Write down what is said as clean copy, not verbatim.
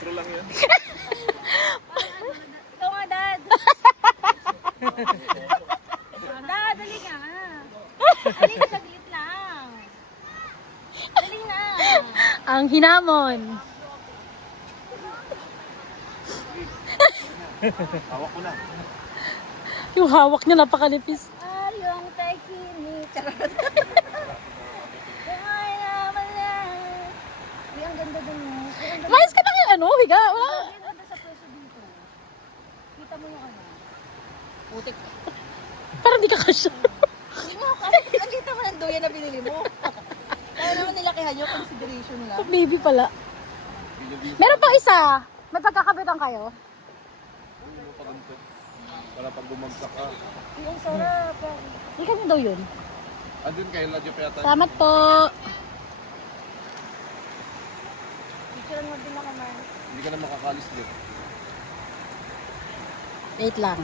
Metro lang yan. Ikaw nga, Dad. Dad, dali nga. Dali na, saglit lang. Dali na. Ang hinamon. Hawak ko na. Yung hawak niya napakalipis. Ayong tahimik. Charot. Ay, naman lang. Uy, ang ganda dun mo. Mayos ka na yung ano, higa. Wala. Ang ganda sa preso dito. Kita mo yung ano. Putik. Parang di ka kasya. Hindi mo kasi nakita mo ng doya na binili mo. Kaya naman nilakihan yung consideration lang. Baby pala. Meron pang isa. May pagkakabitan kayo? Ano pa ganito? Para pag bumagsak ka. Yung sarap. Hindi kanya daw yun. Andun kay Ladyo Peta. Salamat po. Picture mo din ako, man. Hindi ka na makakalis dito. Wait lang.